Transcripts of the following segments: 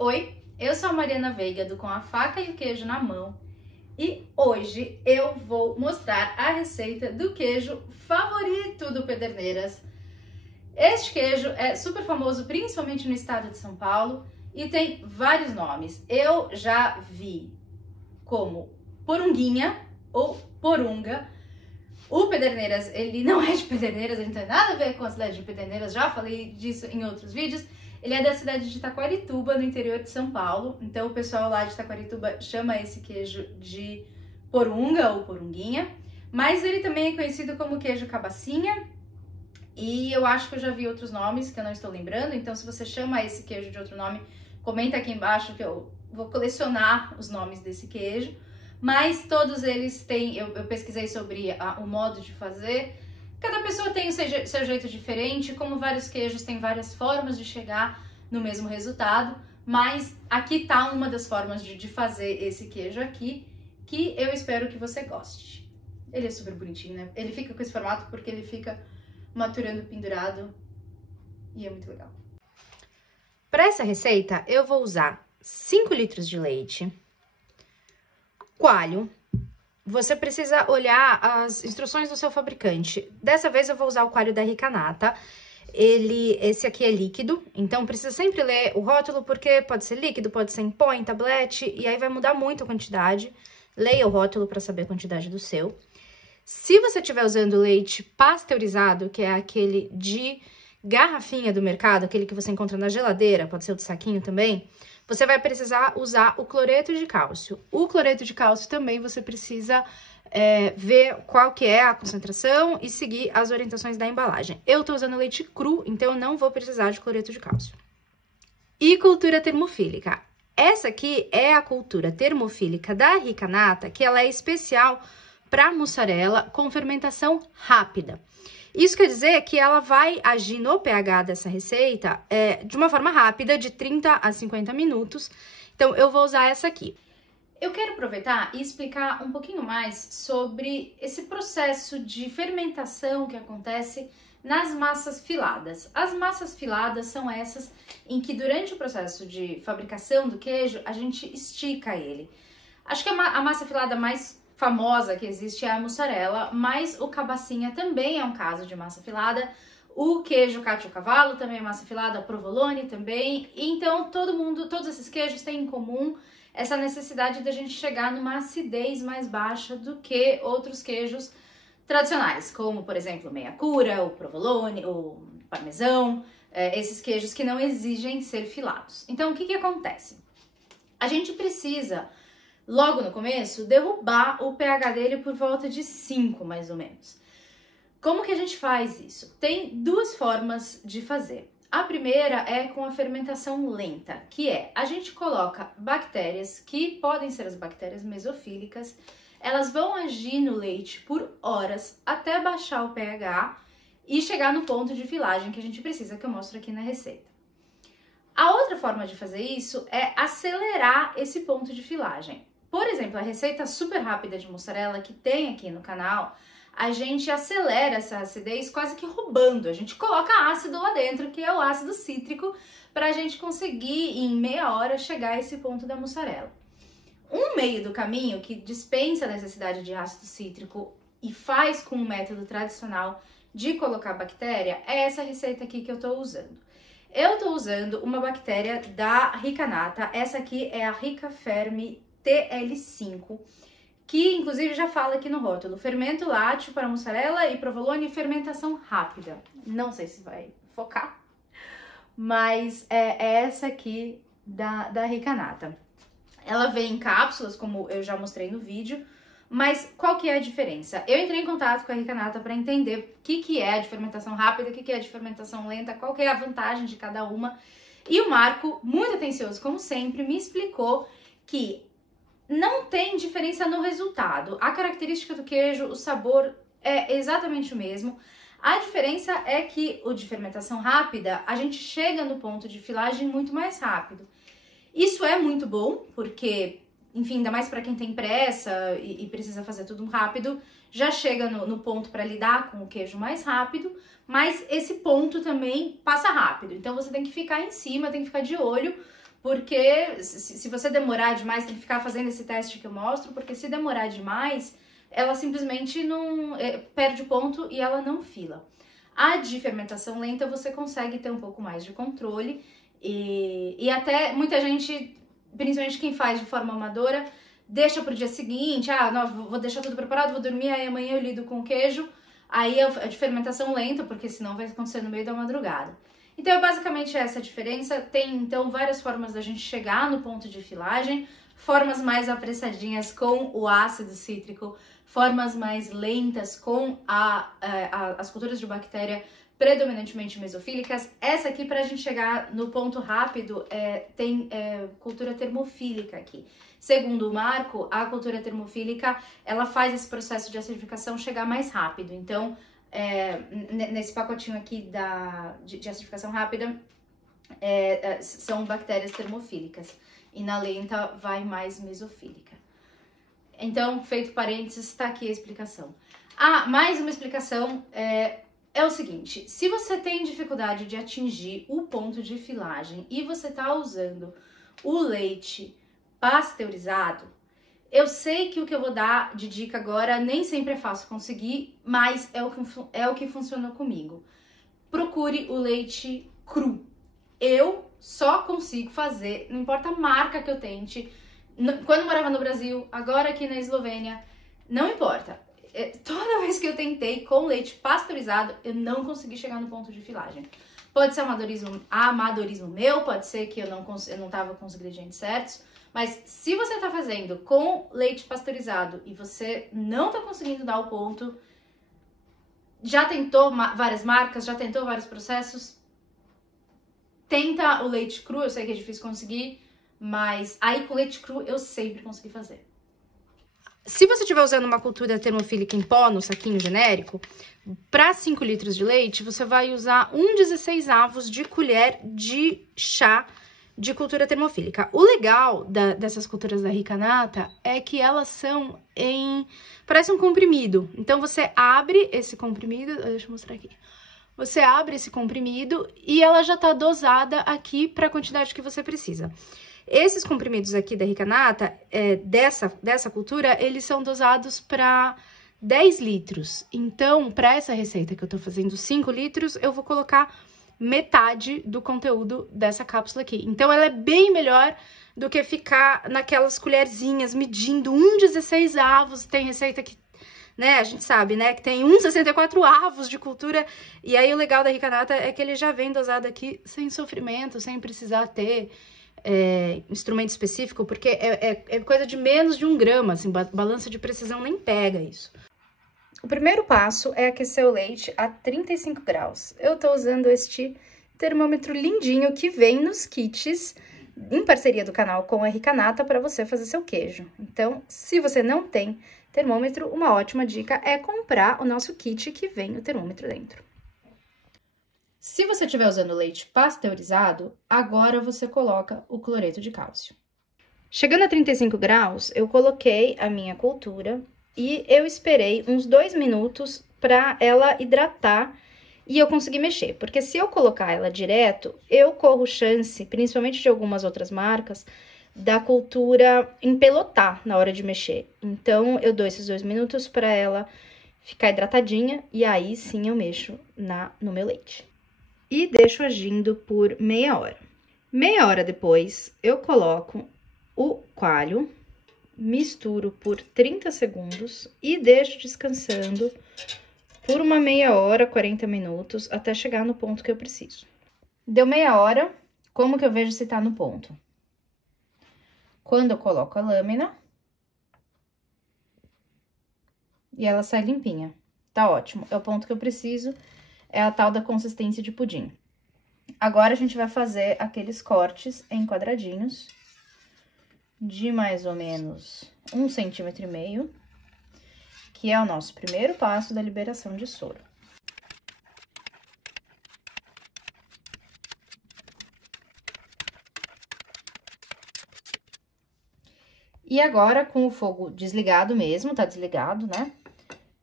Oi, eu sou a Mariana Veiga do Com a Faca e o Queijo na Mão e hoje eu vou mostrar a receita do queijo favorito do Pederneiras. Este queijo é super famoso principalmente no estado de São Paulo e tem vários nomes. Eu já vi como porunguinha ou porunga. O Pederneiras, ele não é de Pederneiras, ele não tem nada a ver com a cidade de Pederneiras, já falei disso em outros vídeos. Ele é da cidade de Taquarituba, no interior de São Paulo. Então o pessoal lá de Taquarituba chama esse queijo de porunga ou porunguinha. Mas ele também é conhecido como queijo cabacinha. E eu acho que eu já vi outros nomes que eu não estou lembrando. Então se você chama esse queijo de outro nome, comenta aqui embaixo que eu vou colecionar os nomes desse queijo. Mas todos eles têm, eu pesquisei sobre o modo de fazer. Cada pessoa tem o seu jeito diferente, como vários queijos têm várias formas de chegar no mesmo resultado, mas aqui tá uma das formas de fazer esse queijo aqui, que eu espero que você goste. Ele é super bonitinho, né? Ele fica com esse formato porque ele fica maturando pendurado e é muito legal. Para essa receita, eu vou usar 5 litros de leite, coalho. Você precisa olhar as instruções do seu fabricante. Dessa vez eu vou usar o coalho da Ricanata. Esse aqui é líquido, então precisa sempre ler o rótulo, porque pode ser líquido, pode ser em pó, em tablete, e aí vai mudar muito a quantidade. Leia o rótulo para saber a quantidade do seu. Se você estiver usando leite pasteurizado, que é aquele de garrafinha do mercado, aquele que você encontra na geladeira, pode ser o de saquinho também, você vai precisar usar o cloreto de cálcio. O cloreto de cálcio também você precisa ver qual que é a concentração e seguir as orientações da embalagem. Eu tô usando leite cru, então eu não vou precisar de cloreto de cálcio. E cultura termofílica. Essa aqui é a cultura termofílica da Ricanata, que ela é especial para mussarela com fermentação rápida. Isso quer dizer que ela vai agir no pH dessa receita de uma forma rápida, de 30 a 50 minutos. Então, eu vou usar essa aqui. Eu quero aproveitar e explicar um pouquinho mais sobre esse processo de fermentação que acontece nas massas filadas. As massas filadas são essas em que durante o processo de fabricação do queijo, a gente estica ele. Acho que a massa filada mais famosa que existe é a mussarela, mas o cabacinha também é um caso de massa filada. O queijo cacio-cavallo também é massa filada, a provolone também. Então todos esses queijos têm em comum essa necessidade da gente chegar numa acidez mais baixa do que outros queijos tradicionais, como por exemplo meia cura, o provolone, o parmesão, esses queijos que não exigem ser filados. Então o que acontece? A gente precisa logo no começo, derrubar o pH dele por volta de 5, mais ou menos. Como que a gente faz isso? Tem duas formas de fazer. A primeira é com a fermentação lenta, que é, a gente coloca bactérias, que podem ser as bactérias mesofílicas, elas vão agir no leite por horas até baixar o pH e chegar no ponto de filagem que a gente precisa, que eu mostro aqui na receita. A outra forma de fazer isso é acelerar esse ponto de filagem. Por exemplo, a receita super rápida de mussarela que tem aqui no canal, a gente acelera essa acidez quase que roubando. A gente coloca ácido lá dentro, que é o ácido cítrico, para a gente conseguir em meia hora chegar a esse ponto da mussarela. Um meio do caminho que dispensa a necessidade de ácido cítrico e faz com o método tradicional de colocar bactéria é essa receita aqui que eu estou usando. Eu estou usando uma bactéria da Ricanata, essa aqui é a Ricafermi TL5, que inclusive já fala aqui no rótulo, fermento lácteo para mussarela e provolone e fermentação rápida. Não sei se vai focar, mas é essa aqui da Ricanata. Ela vem em cápsulas, como eu já mostrei no vídeo, mas qual que é a diferença? Eu entrei em contato com a Ricanata para entender o que é de fermentação rápida, o que é de fermentação lenta, qual que é a vantagem de cada uma. E o Marco, muito atencioso como sempre, me explicou que não tem diferença no resultado. A característica do queijo, o sabor é exatamente o mesmo. A diferença é que o de fermentação rápida, a gente chega no ponto de filagem muito mais rápido. Isso é muito bom, porque, enfim, ainda mais para quem tem pressa e precisa fazer tudo rápido, já chega no ponto para lidar com o queijo mais rápido, mas esse ponto também passa rápido. Então você tem que ficar em cima, tem que ficar de olho, porque se você demorar demais, tem que ficar fazendo esse teste que eu mostro, porque se demorar demais, ela simplesmente não perde o ponto e ela não fila. A de fermentação lenta você consegue ter um pouco mais de controle e até muita gente, principalmente quem faz de forma amadora, deixa pro dia seguinte, não, vou deixar tudo preparado, vou dormir, aí amanhã eu lido com o queijo, aí é de fermentação lenta, porque senão vai acontecer no meio da madrugada. Então é basicamente essa a diferença. Tem então várias formas da gente chegar no ponto de filagem, formas mais apressadinhas com o ácido cítrico, formas mais lentas com as culturas de bactéria predominantemente mesofílicas. Essa aqui, para a gente chegar no ponto rápido, tem cultura termofílica aqui. Segundo o Marco, a cultura termofílica, ela faz esse processo de acidificação chegar mais rápido. Então, nesse pacotinho aqui de acidificação rápida, são bactérias termofílicas. E na lenta vai mais mesofílica. Então, feito parênteses, está aqui a explicação. Mais uma explicação é o seguinte: se você tem dificuldade de atingir o ponto de filagem e você está usando o leite pasteurizado, eu sei que o que eu vou dar de dica agora nem sempre é fácil conseguir, mas é o que funcionou comigo. Procure o leite cru. Eu só consigo fazer, não importa a marca que eu tente, quando eu morava no Brasil, agora aqui na Eslovênia, não importa. Toda vez que eu tentei com leite pasteurizado, eu não consegui chegar no ponto de filagem. Pode ser amadorismo meu, pode ser que eu não tava com os ingredientes certos, mas se você tá fazendo com leite pasteurizado e você não tá conseguindo dar o ponto, já tentou várias marcas, já tentou vários processos, tenta o leite cru. Eu sei que é difícil conseguir, mas aí com leite cru eu sempre consegui fazer. Se você estiver usando uma cultura termofílica em pó, no saquinho genérico, para 5 litros de leite, você vai usar 1/16 de colher de chá de cultura termofílica. O legal dessas culturas da Rica Nata é que elas são parece um comprimido. Então, você abre esse comprimido, deixa eu mostrar aqui. Você abre esse comprimido e ela já tá dosada aqui para a quantidade que você precisa. Esses comprimidos aqui da Rica Nata, dessa cultura, eles são dosados para 10 litros. Então, para essa receita que eu tô fazendo 5 litros, eu vou colocar metade do conteúdo dessa cápsula aqui. Então, ela é bem melhor do que ficar naquelas colherzinhas medindo 1/16. Tem receita que, né, a gente sabe, né, que tem 1/64 avos de cultura. E aí, o legal da Rica Nata é que ele já vem dosado aqui sem sofrimento, sem precisar ter instrumento específico, porque é coisa de menos de 1 grama, assim, balança de precisão nem pega isso. O primeiro passo é aquecer o leite a 35 graus. Eu tô usando este termômetro lindinho que vem nos kits, em parceria do canal com a Rica Nata, para você fazer seu queijo. Então, se você não tem termômetro, uma ótima dica é comprar o nosso kit que vem o termômetro dentro. Se você estiver usando leite pasteurizado, agora você coloca o cloreto de cálcio. Chegando a 35 graus, eu coloquei a minha cultura e eu esperei uns 2 minutos para ela hidratar e eu conseguir mexer. Porque se eu colocar ela direto, eu corro chance, principalmente de algumas outras marcas, da cultura empelotar na hora de mexer. Então, eu dou esses 2 minutos para ela ficar hidratadinha e aí sim eu mexo no meu leite. E deixo agindo por meia hora. Meia hora depois, eu coloco o coalho, misturo por 30 segundos e deixo descansando por uma meia hora, 40 minutos, até chegar no ponto que eu preciso. Deu meia hora, como que eu vejo se tá no ponto? Quando eu coloco a lâmina e ela sai limpinha. Tá ótimo, é o ponto que eu preciso. É a tal da consistência de pudim. Agora, a gente vai fazer aqueles cortes em quadradinhos de mais ou menos 1,5 centímetro, que é o nosso primeiro passo da liberação de soro. E agora, com o fogo desligado mesmo, tá desligado, né?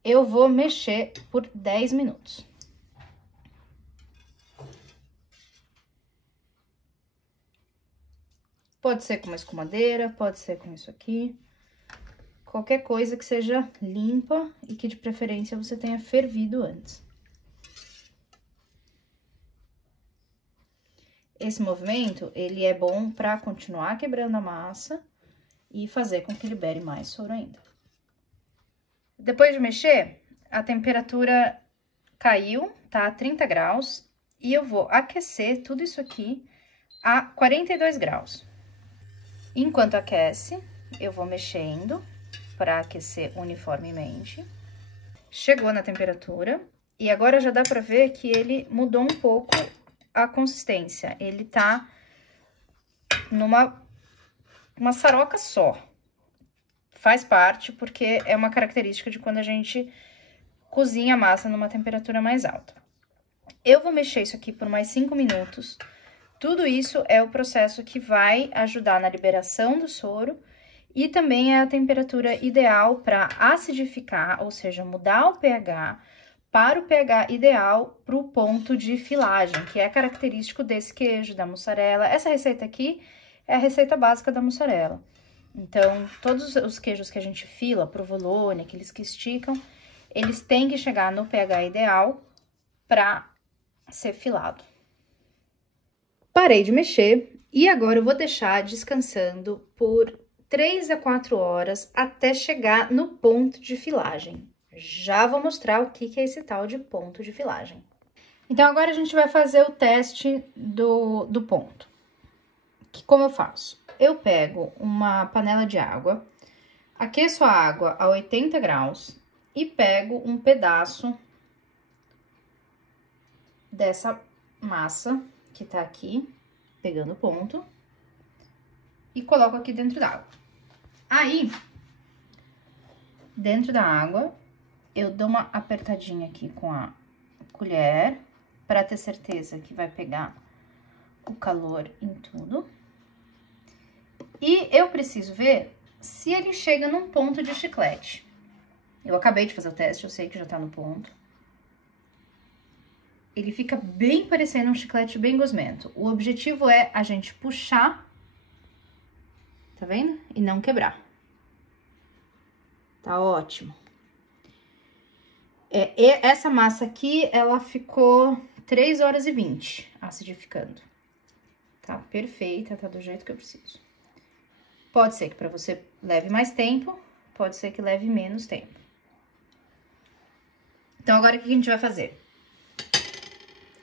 Eu vou mexer por 10 minutos. Pode ser com uma escumadeira, pode ser com isso aqui. Qualquer coisa que seja limpa e que de preferência você tenha fervido antes. Esse movimento, ele é bom para continuar quebrando a massa e fazer com que libere mais soro ainda. Depois de mexer, a temperatura caiu, tá? 30 graus. E eu vou aquecer tudo isso aqui a 42 graus. Enquanto aquece, eu vou mexendo para aquecer uniformemente. Chegou na temperatura e agora já dá para ver que ele mudou um pouco a consistência. Ele tá numa maçaroca só. Faz parte porque é uma característica de quando a gente cozinha a massa numa temperatura mais alta. Eu vou mexer isso aqui por mais 5 minutos. Tudo isso é o processo que vai ajudar na liberação do soro e também é a temperatura ideal para acidificar, ou seja, mudar o pH para o pH ideal para o ponto de filagem, que é característico desse queijo, da mussarela. Essa receita aqui é a receita básica da mussarela. Então, todos os queijos que a gente fila, provolone, aqueles que esticam, eles têm que chegar no pH ideal para ser filado. Parei de mexer e agora eu vou deixar descansando por 3 a 4 horas até chegar no ponto de filagem. Já vou mostrar o que é esse tal de ponto de filagem. Então, agora a gente vai fazer o teste do ponto. Como eu faço? Eu pego uma panela de água, aqueço a água a 80 graus e pego um pedaço dessa massa que tá aqui, pegando ponto, e coloco aqui dentro da água. Aí, dentro da água, eu dou uma apertadinha aqui com a colher, para ter certeza que vai pegar o calor em tudo. E eu preciso ver se ele chega num ponto de chiclete. Eu acabei de fazer o teste, eu sei que já tá no ponto. Ele fica bem parecendo um chiclete bem gosmento. O objetivo é a gente puxar, tá vendo? E não quebrar. Tá ótimo. Essa massa aqui, ela ficou 3 horas e 20 acidificando. Tá perfeita, tá do jeito que eu preciso. Pode ser que pra você leve mais tempo, pode ser que leve menos tempo. Então, agora o que a gente vai fazer?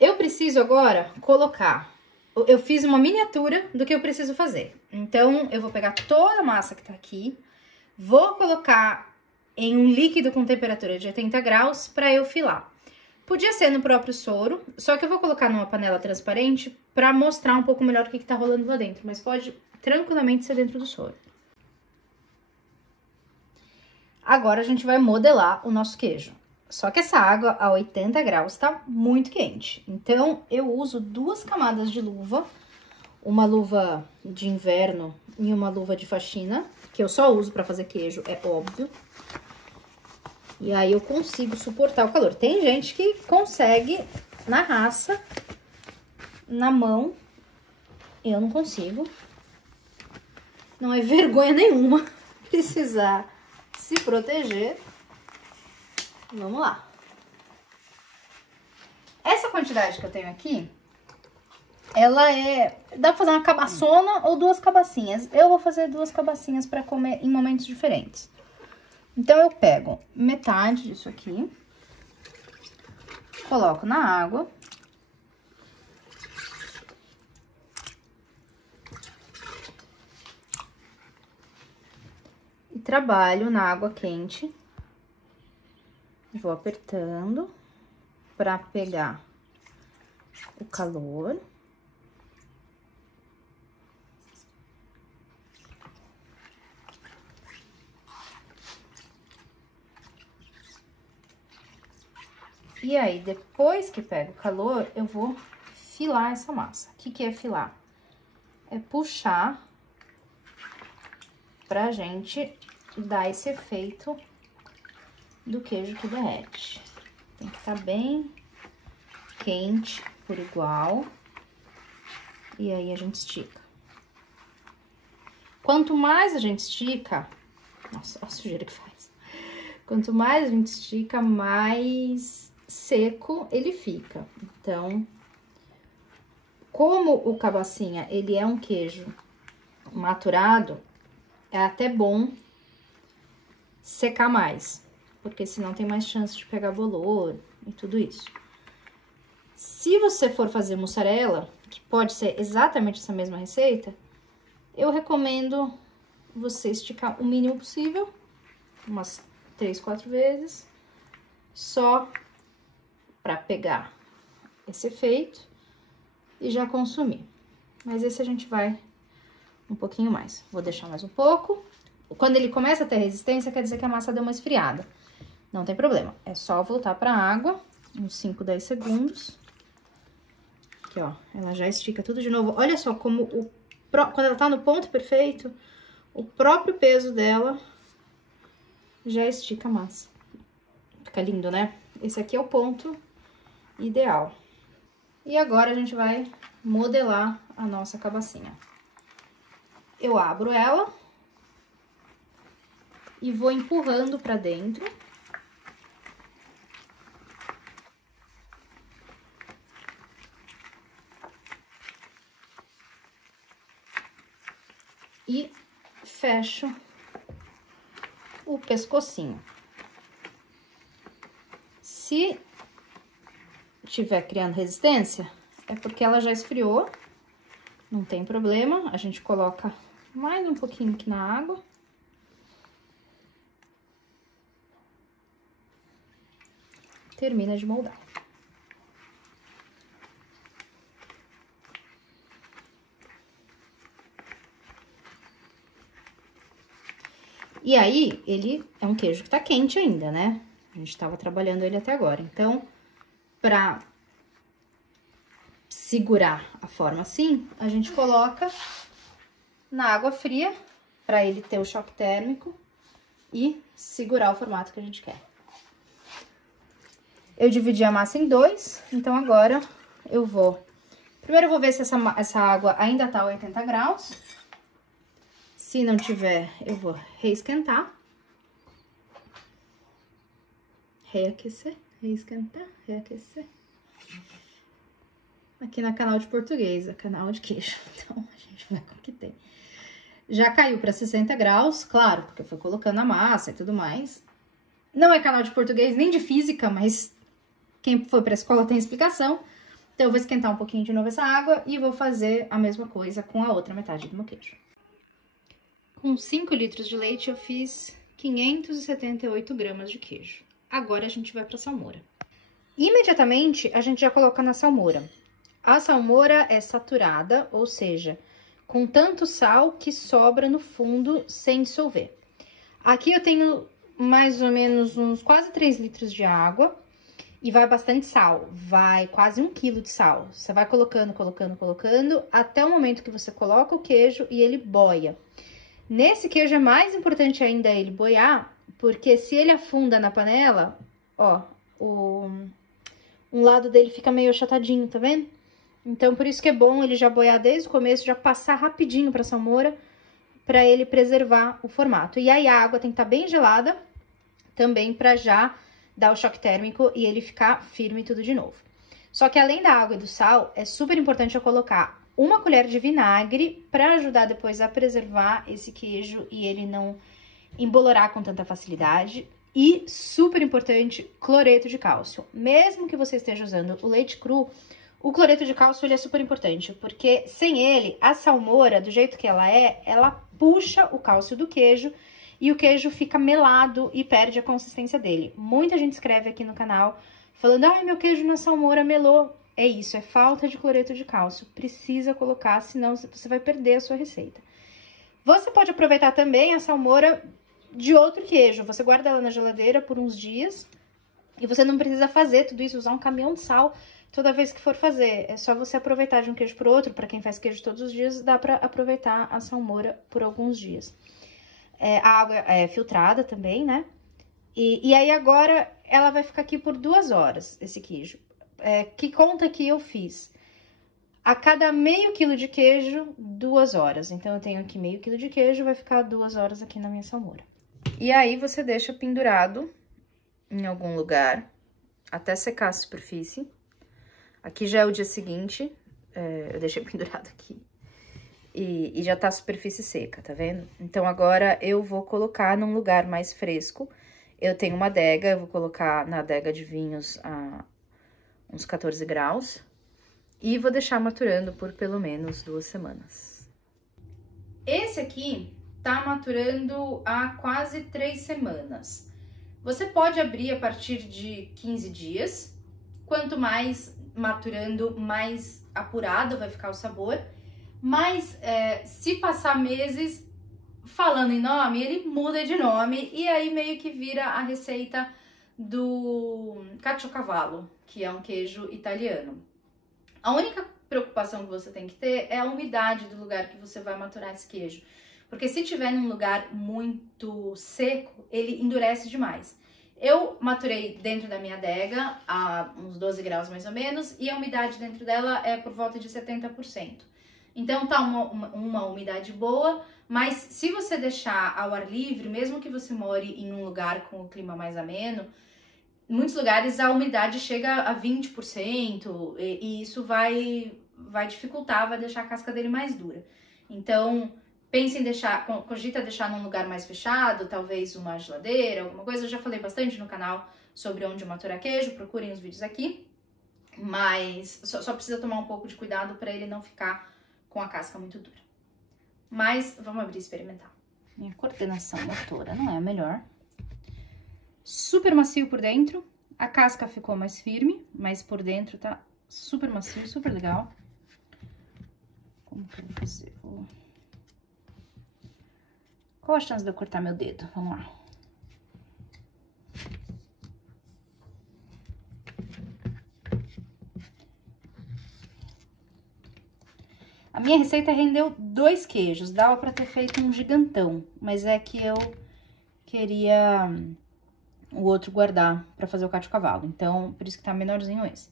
Eu preciso agora colocar... Eu fiz uma miniatura do que eu preciso fazer. Então, eu vou pegar toda a massa que tá aqui, vou colocar em um líquido com temperatura de 80 graus para eu filar. Podia ser no próprio soro, só que eu vou colocar numa panela transparente para mostrar um pouco melhor o que tá rolando lá dentro, mas pode tranquilamente ser dentro do soro. Agora a gente vai modelar o nosso queijo. Só que essa água a 80 graus tá muito quente. Então, eu uso 2 camadas de luva. Uma luva de inverno e uma luva de faxina, que eu só uso pra fazer queijo, é óbvio. E aí, eu consigo suportar o calor. Tem gente que consegue na raça, na mão. Eu não consigo. Não é vergonha nenhuma precisar se proteger. Vamos lá. Essa quantidade que eu tenho aqui, ela dá pra fazer uma cabaçona ou 2 cabacinhas. Eu vou fazer 2 cabacinhas pra comer em momentos diferentes. Então, eu pego metade disso aqui, coloco na água. E trabalho na água quente. Vou apertando para pegar o calor. E aí, depois que pega o calor, eu vou filar essa massa. O que é filar? É puxar pra gente dar esse efeito do queijo que derrete. Tem que estar bem quente por igual. E aí, a gente estica. Quanto mais a gente estica... Nossa, olha a sujeira que faz. Quanto mais a gente estica, mais seco ele fica. Então, como o cabacinha, ele é um queijo maturado, é até bom secar mais, porque senão tem mais chance de pegar bolor e tudo isso. Se você for fazer mussarela, que pode ser exatamente essa mesma receita, eu recomendo você esticar o mínimo possível, umas 3, 4 vezes, só para pegar esse efeito e já consumir. Mas esse a gente vai um pouquinho mais. Vou deixar mais um pouco. Quando ele começa a ter resistência, quer dizer que a massa deu uma esfriada. Não tem problema, é só voltar para a água, uns 5, 10 segundos. Aqui, ó, ela já estica tudo de novo. Olha só como quando ela tá no ponto perfeito, o próprio peso dela já estica a massa. Fica lindo, né? Esse aqui é o ponto ideal. E agora a gente vai modelar a nossa cabacinha. Eu abro ela e vou empurrando pra dentro. E fecho o pescocinho. Se tiver criando resistência, é porque ela já esfriou, não tem problema. A gente coloca mais um pouquinho aqui na água. Termina de moldar. E aí, ele é um queijo que tá quente ainda, né? A gente tava trabalhando ele até agora. Então, pra segurar a forma assim, a gente coloca na água fria, pra ele ter o choque térmico e segurar o formato que a gente quer. Eu dividi a massa em 2, então agora eu vou... Primeiro eu vou ver se essa água ainda tá a 80 graus. Se não tiver, eu vou reesquentar. Reaquecer, reesquentar, reaquecer. Aqui na canal de português, é canal de queijo. Então, a gente vai com o que tem. Já caiu para 60 graus, claro, porque eu fui colocando a massa e tudo mais. Não é canal de português nem de física, mas quem foi para a escola tem explicação. Então, eu vou esquentar um pouquinho de novo essa água e vou fazer a mesma coisa com a outra metade do meu queijo. Com 5 litros de leite, eu fiz 578 gramas de queijo. Agora, a gente vai para a salmoura. Imediatamente, a gente já coloca na salmoura. A salmoura é saturada, ou seja, com tanto sal que sobra no fundo sem dissolver. Aqui eu tenho mais ou menos uns quase 3 litros de água e vai bastante sal. Vai quase 1 quilo de sal. Você vai colocando, colocando, colocando, até o momento que você coloca o queijo e ele boia. Nesse queijo é mais importante ainda ele boiar, porque se ele afunda na panela, ó, um lado dele fica meio achatadinho, tá vendo? Então, por isso que é bom ele já boiar desde o começo, já passar rapidinho pra salmoura, pra ele preservar o formato. E aí a água tem que estar bem gelada, também pra já dar o choque térmico e ele ficar firme tudo de novo. Só que além da água e do sal, é super importante eu colocar 1 colher de vinagre para ajudar depois a preservar esse queijo e ele não embolorar com tanta facilidade. E, super importante, cloreto de cálcio. Mesmo que você esteja usando o leite cru, o cloreto de cálcio ele é super importante, porque sem ele, a salmoura, do jeito que ela puxa o cálcio do queijo e o queijo fica melado e perde a consistência dele. Muita gente escreve aqui no canal falando, ai, meu queijo na salmoura melou. É isso, é falta de cloreto de cálcio. Precisa colocar, senão você vai perder a sua receita. Você pode aproveitar também a salmoura de outro queijo. Você guarda ela na geladeira por uns dias e você não precisa fazer tudo isso, usar um caminhão de sal toda vez que for fazer. É só você aproveitar de um queijo para o outro. Para quem faz queijo todos os dias, dá para aproveitar a salmoura por alguns dias. A água é filtrada também, né? E aí agora ela vai ficar aqui por 2 horas, esse queijo. Que conta que eu fiz? A cada meio quilo de queijo, 2 horas. Então, eu tenho aqui meio quilo de queijo, vai ficar 2 horas aqui na minha salmoura. E aí, você deixa pendurado em algum lugar, até secar a superfície. Aqui já é o dia seguinte, eu deixei pendurado aqui. E já tá a superfície seca, tá vendo? Então, agora eu vou colocar num lugar mais fresco. Eu tenho uma adega, eu vou colocar na adega de vinhos a uns 14 graus. E vou deixar maturando por pelo menos 2 semanas. Esse aqui tá maturando há quase 3 semanas. Você pode abrir a partir de 15 dias. Quanto mais maturando, mais apurado vai ficar o sabor. Mas se passar meses, falando em nome, ele muda de nome. E aí meio que vira a receita do caciocavallo, que é um queijo italiano. A única preocupação que você tem que ter é a umidade do lugar que você vai maturar esse queijo. Porque se tiver num lugar muito seco, ele endurece demais. Eu maturei dentro da minha adega a uns 12 graus mais ou menos, e a umidade dentro dela é por volta de 70%. Então tá uma umidade boa, mas se você deixar ao ar livre, mesmo que você more em um lugar com o clima mais ameno, em muitos lugares a umidade chega a 20% e isso vai dificultar, vai deixar a casca dele mais dura. Então, pense em cogita deixar num lugar mais fechado, talvez uma geladeira, alguma coisa. Eu já falei bastante no canal sobre onde maturar queijo, procurem os vídeos aqui. Mas só precisa tomar um pouco de cuidado para ele não ficar com a casca muito dura. Mas vamos abrir e experimentar. Minha coordenação motora não é a melhor. Super macio por dentro, a casca ficou mais firme, mas por dentro tá super macio, super legal. Como que eu vou fazer? Qual a chance de eu cortar meu dedo? Vamos lá. A minha receita rendeu 2 queijos, dava pra ter feito um gigantão, mas é que eu queria o outro guardar pra fazer o caciocavallo, então por isso que tá menorzinho esse.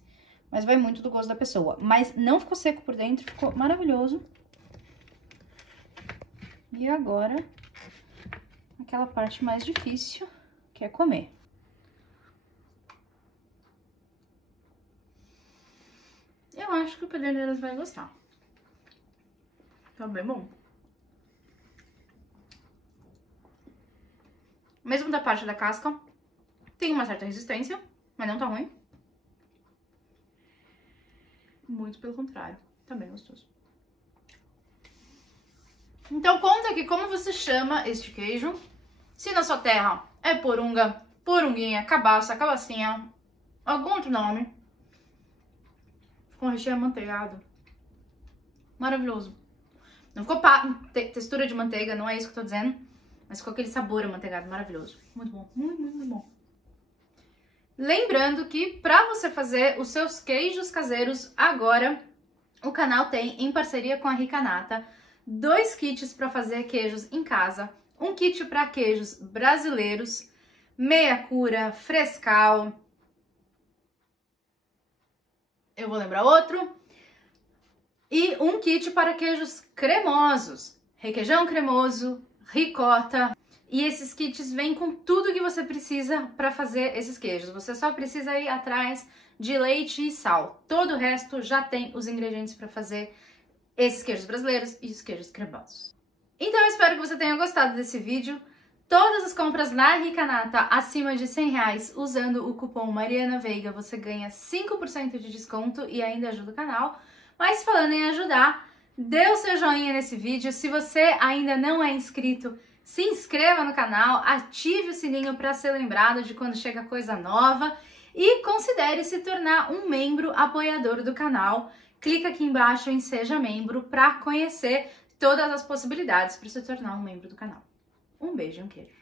Mas vai muito do gosto da pessoa. Mas não ficou seco por dentro, ficou maravilhoso. E agora, aquela parte mais difícil, que é comer. Eu acho que o Pederneiras vai gostar. Tá bem bom. Mesmo da parte da casca, tem uma certa resistência, mas não tá ruim. Muito pelo contrário, tá bem gostoso. Então conta aqui como você chama este queijo. Se na sua terra é porunga, porunguinha, cabaça, cabacinha, algum outro nome. Com recheio amanteigado. Maravilhoso. Não ficou textura de manteiga, não é isso que eu tô dizendo. Mas ficou aquele sabor amanteigado maravilhoso. Muito bom, muito, muito bom. Lembrando que para você fazer os seus queijos caseiros agora, o canal tem, em parceria com a Ricanata, 2 kits para fazer queijos em casa. Um kit para queijos brasileiros, meia cura, frescal. Eu vou lembrar outro. E um kit para queijos cremosos, requeijão cremoso, ricota. E esses kits vêm com tudo que você precisa para fazer esses queijos. Você só precisa ir atrás de leite e sal. Todo o resto já tem os ingredientes para fazer esses queijos brasileiros e os queijos cremosos. Então eu espero que você tenha gostado desse vídeo. Todas as compras na Ricanata acima de R$100 usando o cupom Mariana Veiga, você ganha 5% de desconto e ainda ajuda o canal. Mas falando em ajudar, dê o seu joinha nesse vídeo. Se você ainda não é inscrito, se inscreva no canal, ative o sininho para ser lembrado de quando chega coisa nova e considere se tornar um membro apoiador do canal. Clica aqui embaixo em Seja Membro para conhecer todas as possibilidades para se tornar um membro do canal. Um beijo e um queijo.